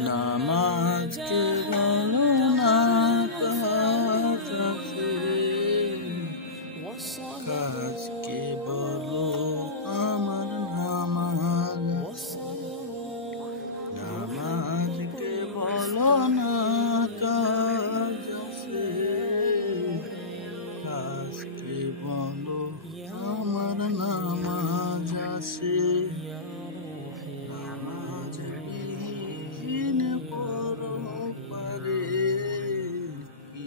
নামাজ কে বলো না কাজ আছে, কাজকে বলো আমার নামাজ। নামাজকে বলো না কাজ আছে, কাজকে বলো আমার নামাজ আছে। নামাজ বিহীন পরপারে কি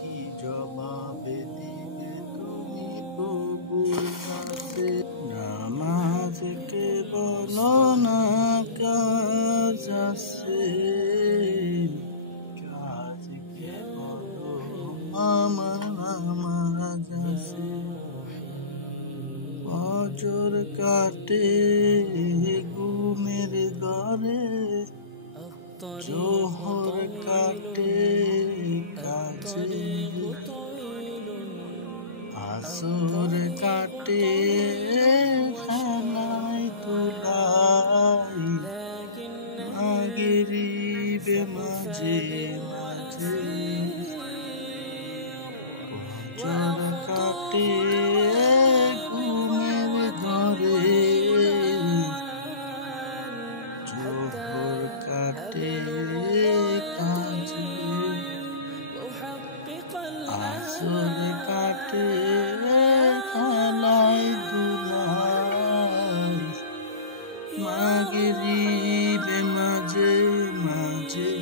কি জবাবে দিবে তুমি প্রভুর কাছে। নামাজকে বলো না কাজ আছে, কাজকে বলো আমার নামাজ আছে। ফজর কাটে ঘুমের ঘরে, জোহর কাটে কাজে, আসর কাটে খেলায় তুলাই, মাগরিবে মাঝে মাঝে, ফজর কাটে ঘুমের ঘরে, জোহর কাটে কাজে, আসর কাটে খেলায় দুলাই, মাগরিবে মাঝে মাঝে।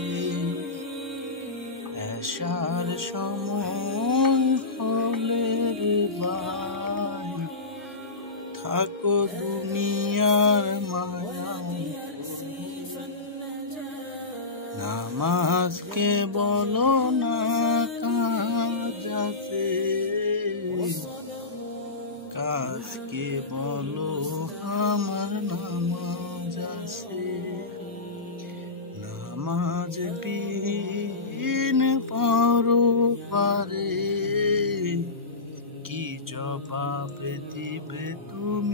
এশার সময় হলে রে ভাই, থাকো দুনিয়ার মায়ায়। নামাজকে বলো না কাজ আছে, কাজকে বলো আমার নামাজ আছে। নামাজ বিহীন পরপারে কি জবাব দিবে তুমি